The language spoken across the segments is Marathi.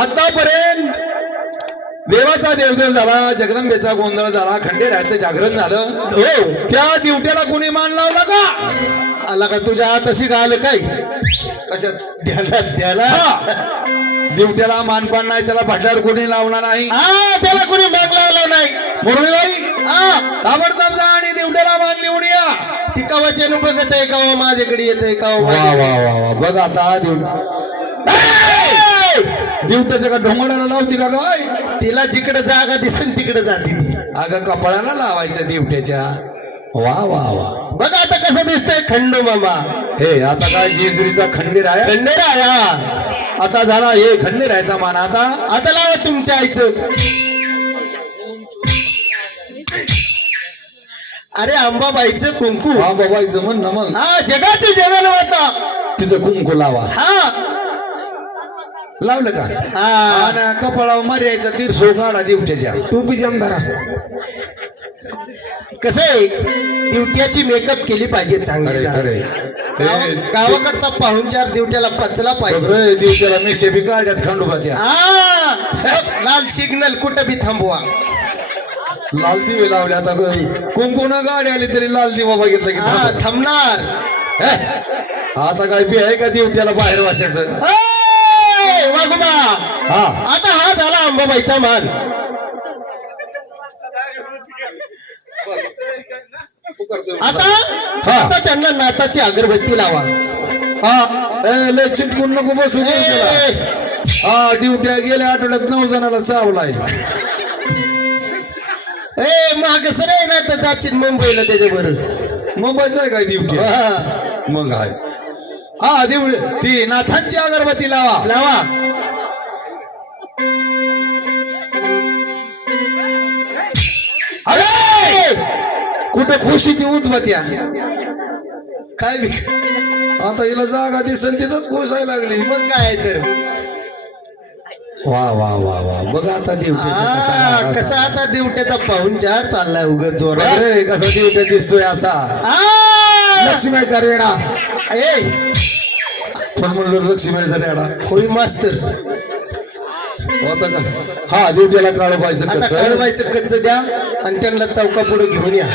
आतापर्यंत देवाचा देवदेव झाला, जगदंबेचा गोंधळ झाला, खंडेरायाचं जागरण झालं. हो त्या दिवट्याला कोणी मान लावला का? आला का तुझ्या हात अशी गाल काय कशात? द्याला दिवट्याला मानपान नाही, त्याला भटल्यावर कोणी लावणार नाही. त्याला कोणी मान लावला नाही. मुरळीबाई ताबडतोब जा आणि दिवट्याला मान निवड या. ती कवाचे बघत आहे कवा माझ्याकडे येत आहे कवा वा वा वा वा बघ आता दिवट्याच्या का ढोंगणाला लावती का काय? तिला जिकडे जागा दिसेल तिकडे जाते ती. अगं कपाळाला लावायचं दिवट्याच्या. वा वा वा बघा आता कसं दिसतंय खंडू मामा. हे आता काय जेजुरीचा खंडेराया खंडेराया आता झाला हे खंडेरायाचा मान. आता लावा तुमच्या आईचं. अरे अंबाबाईचं कुंकू. हा बाबाईचं म्हण ना मग. जगाचे जगन वाटा तिचं कुंकू लावा. लावलं का? आणि कपाळावर मार्यायचा तीर्सो काढा दिवट्याच्या. टोपी जमदारा कसं आहे दिवट्याची मेकअप केली पाहिजे चांगली. अरे गावाकडचा पाहुणचार दिवट्याला पचला पाहिजे. दिवट्याला मेसे बी काढ्यात खंडोबाच्या. लाल सिग्नल कुठं बी थांबवा. लाल दिवे लावले आता कुंकुन गाडी आली तरी लाल दिवा बघितला की थांबणार. आता काय बी आहे का दिवट्याला बाहेर वाशायचं? वाघोबा आता हा झाला अंबाबाईचा मान. आता त्यांना नाताची अगरबत्ती लावा. लय चिटकून नको बसू. दिवट्या गेल्या आठवड्यात 9 जणाला चावलाय. माग सर आहे ना तर जाशील मुंबईला त्याच्याबरोबर. मुंबईचा आहे काय दिवट्या? मग आहे. दिवट ती नाथांची अगरबत्ती लावा. अरे कुठे खुशी ती उदबत्या काय बी आता हिला जागा दिसन तिथंच खुशायला लागली. मग काय तर. वा वा वा वा बघ आता दिवट्याचा कसा आता दिवट्याचा पाहुणचार चाललाय उगाच जोरात. अरे कसा दिवट्या दिसतोय असा. लक्ष्मीचा रेडा. पण म्हणलं लक्ष्मीचा रेडा होई मास्तर होता का? दिवट्याला काळवायचं काढवायचं कच्च द्या आणि त्यांना चौका पुढे घेऊन या.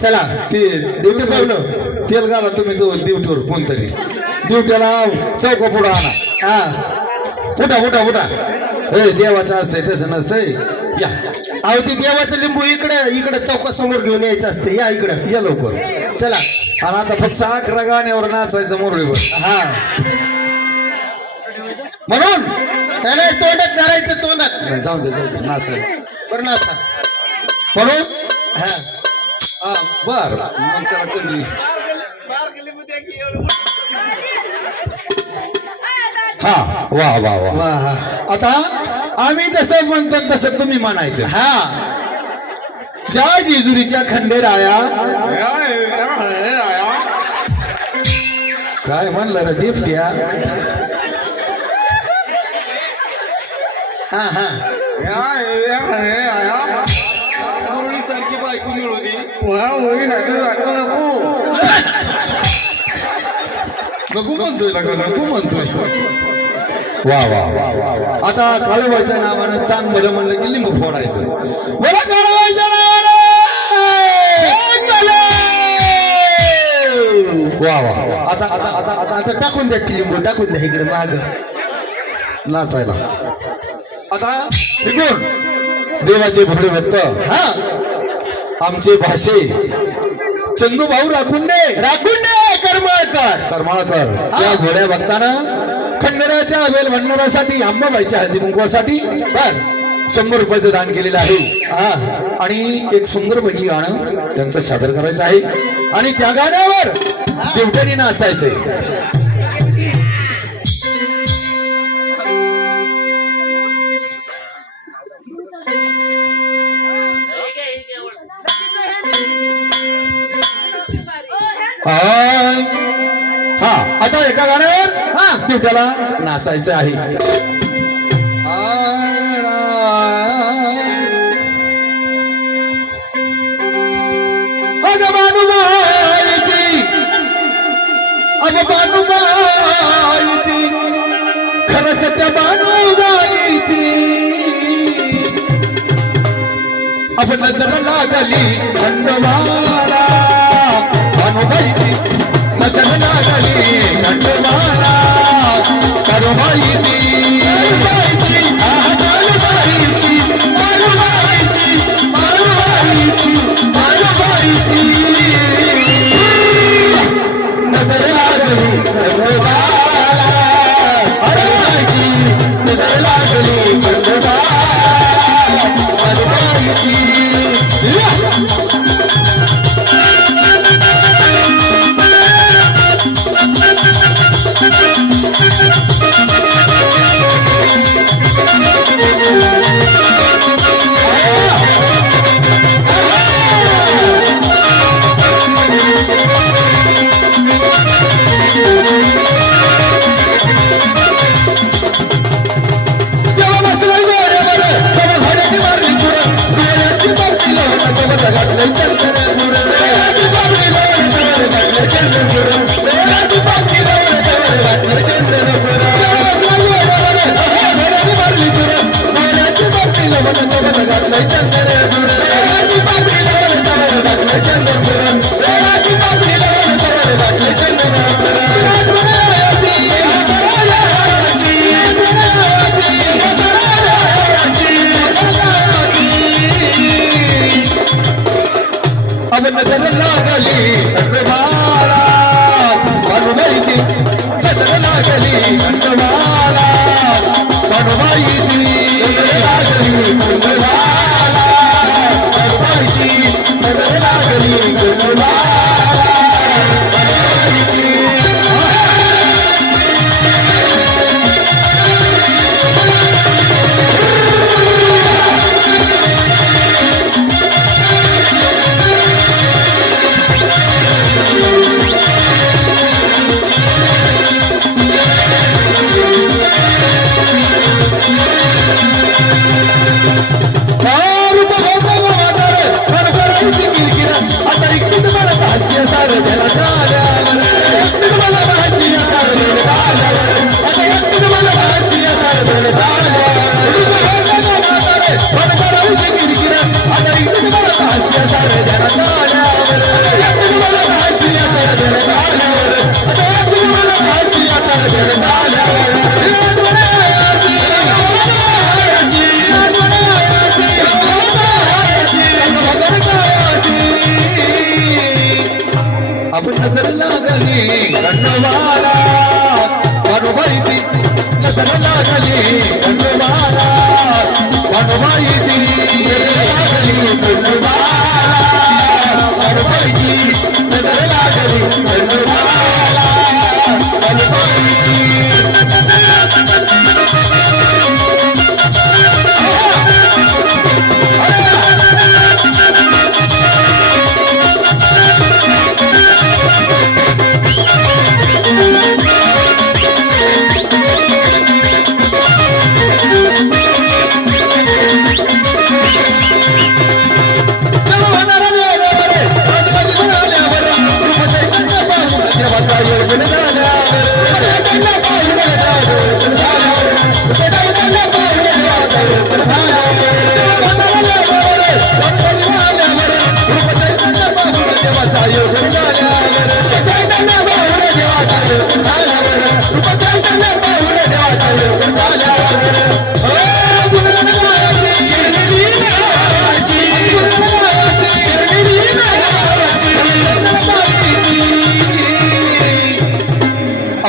चला ते दिवटे पाहुणं तेल घाला तुम्ही तो दिवटोर कोणतरी दिवट्याला चौका पुढं आणा. उठा उठा उठा. हे देवाचं असतंय तसं नसतंय. या ते देवाचं लिंबू इकडे चौका समोर घेऊन यायचं असते. या इकडं या लवकर. चला. आणि आता फक्त 11 गाण्यावर नाचायचं मुरळीवर. म्हणून नाही तोंडात करायचं तोंडात. जाऊ दे नाचायला. बरं नाचा म्हणून बर मग त्याला कंडी. वा वा वा. आता आम्ही जसं म्हणतो तसं तुम्ही म्हणायचं. ज्या जेजुरीच्या खंडेराया काय म्हणलं रे दिवट्या? सारखी बायको मिळवली. नको म्हणतोय नको म्हणतोय. वा वा वा. आता काळवायच्या नावानं चांग बरं म्हणलं की लिंबू फोडायचं. मला काळवायच्या नावानं वा वा. आता टाकून द्या ती लिंबू टाकून द्या इकडे माग नाचायला. आता निघून देवाचे भोळे भक्त आमचे भाषे चंदू भाऊ राखुंडे करमाळकर त्या घोड्या भक्तानं खंडेरायाच्या अवेल भंडारासाठी अंबाबाईच्या हळदी कुंकवासाठी 100 रुपयाचं दान केलेलं आहे. आणि एक सुंदर पैकी गाणं त्यांचं सादर करायचं आहे आणि त्या गाण्यावर दिवट्याने नाचायचंय. आता एका गाण्यावर दिवट्याला नाचायचं आहे. अव बानुबाईची खरंच त्या बानुबाईची अव नजर लागली खंडवाला बानुबाईची नजर लागली खंडवाला करुबाईची नजर लागली नजर लागली अब नजर लागली खंडवाला बानुबाईची नजर लागली खंडवाला बानुबाईची नजर लागली खंडवाला बानुबाईची नजर लागली खंडवाला बानुबाईची अब नजर लागली खंडवाला बानुबाईची नजर लागली खंडवाला बानुबाईची नजर लागली खंडवाला बानुबाईची नजर लागली खंडवाला बानुबाईची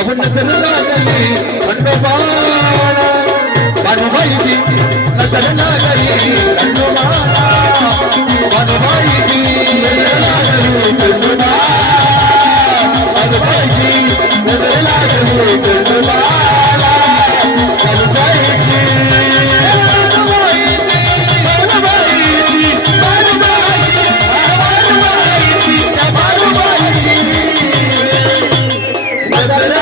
नजर लागली खंडोबाला बानुबाईची नजर लागली खंडोबाला बानुबाईची नजर लागली खंडोबाला बानुबाईची नजर लागली खंडोबाला बानुबाईची बानुबाईची बानुबाईची बानुबाईची बानुबाईची नजर